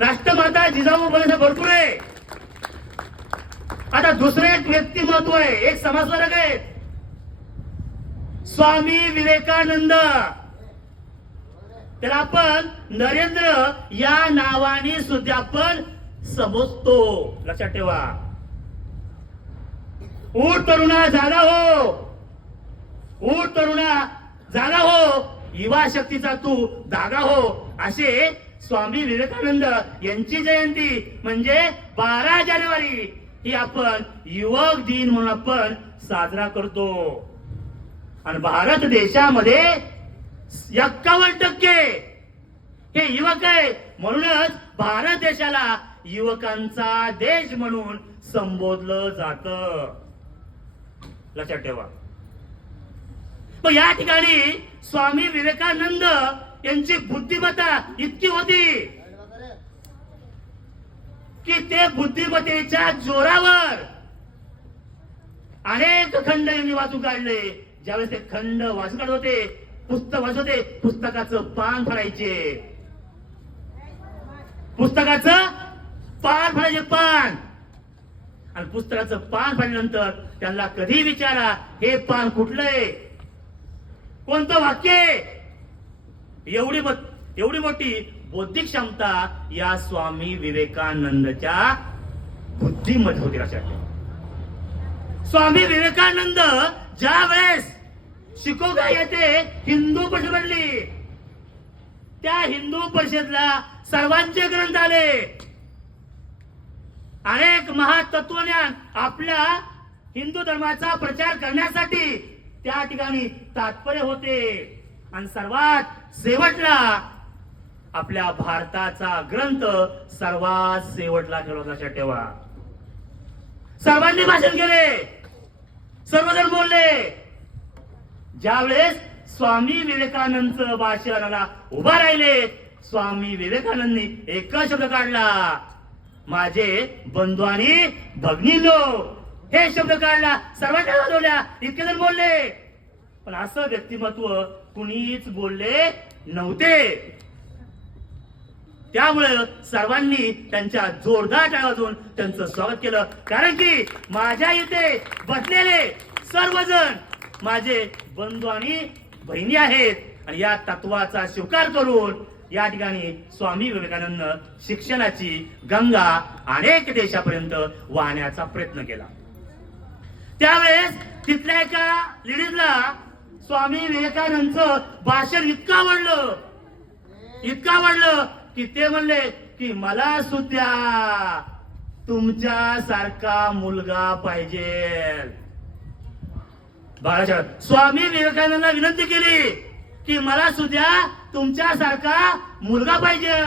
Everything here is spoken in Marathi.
राष्ट्रमाता जिजाऊ बोलायचं भरपूर आहे. आता दुसरे एक व्यक्तिमत्व आहे, एक समाजसुधारक आहे, स्वामी विवेकानंद. त्याला आपण नरेंद्र या नावाने सुद्धा आपण समजतो. लक्षात ठेवा. उठ तरुणा जागा हो, उठ तरुणा जागा हो, युवा शक्तीचा तू धागा हो, असे स्वामी विवेकानंद यांची जयंती म्हणजे 12 जानेवारी ही आपण युवक दिन म्हणून आपण साजरा करतो. आणि भारत देशामध्ये 51% हे युवक आहे. म्हणूनच भारत देशाला युवकांचा देश म्हणून संबोधलं जातं. लक्षात ठेवा. पण या ठिकाणी स्वामी विवेकानंद यांची बुद्धिमत्ता इतकी होती की ते बुद्धिमत्तेच्या जोरावर अनेक खंड यांनी वाचून काढले. ज्यावेळेस ते खंड वाचून काढत होते, पुस्तक वाचत होते, पुस्तकाचं पान फाडायचे, पुस्तकाचं पान फाडायचे, पान. आणि पुस्तकाचं पान फाडल्यानंतर त्यांना कधी विचारा हे पान कुठलंय, कोणतं वाक्य. एवढी मोठी बौद्धिक क्षमता या स्वामी विवेकानंदच्या बुद्धीमध्ये होती. लक्षात. स्वामी विवेकानंद ज्या वेळेस शिकोगा येथे हिंदू परिषद बनली, त्या हिंदू परिषदला सर्वांचे ग्रंथ आले. अनेक महातत्वज्ञान आपल्या हिंदू धर्माचा प्रचार करण्यासाठी त्या ठिकाणी तात्पर्य होते. आणि सर्वात शेवटला आपल्या भारताचा ग्रंथ सर्वात शेवटला ठेवला. लक्षात ठेवा. सर्वांनी भाषण केले, सर्वजण बोलले. ज्यावेळेस स्वामी विवेकानंदचं भाषणाला उभा राहिले, स्वामी विवेकानंदनी एकच शब्द काढला, माझे बंधू आणि भगिनींनो, हे शब्द काढला. सर्वांना वाजवल्या, इतके जण बोलले. पण असं व्यक्तिमत्व कुणीच बोलले नव्हते. त्यामुळे सर्वांनी त्यांच्या जोरदार टाळ्या वाजवून त्यांचं स्वागत केलं. कारण की माझ्या इथे बसलेले सर्वजण माझे बंधू आणि बहिणी आहेत. आणि या तत्वाचा स्वीकार करून या ठिकाणी स्वामी विवेकानंद शिक्षणाची गंगा अनेक देशापर्यंत वाहण्याचा प्रयत्न केला. त्यावेळेस तिथल्या एका लेडीजला स्वामी विवेकानंदचं भाषण इतकं आवडलं की ते म्हणले की मला सुद्धा तुमच्या सारखा मुलगा पाहिजे. स्वामी विवेकानंदला विनंती केली की मला सुद्धा तुमच्या सारखा मुलगा पाहिजे.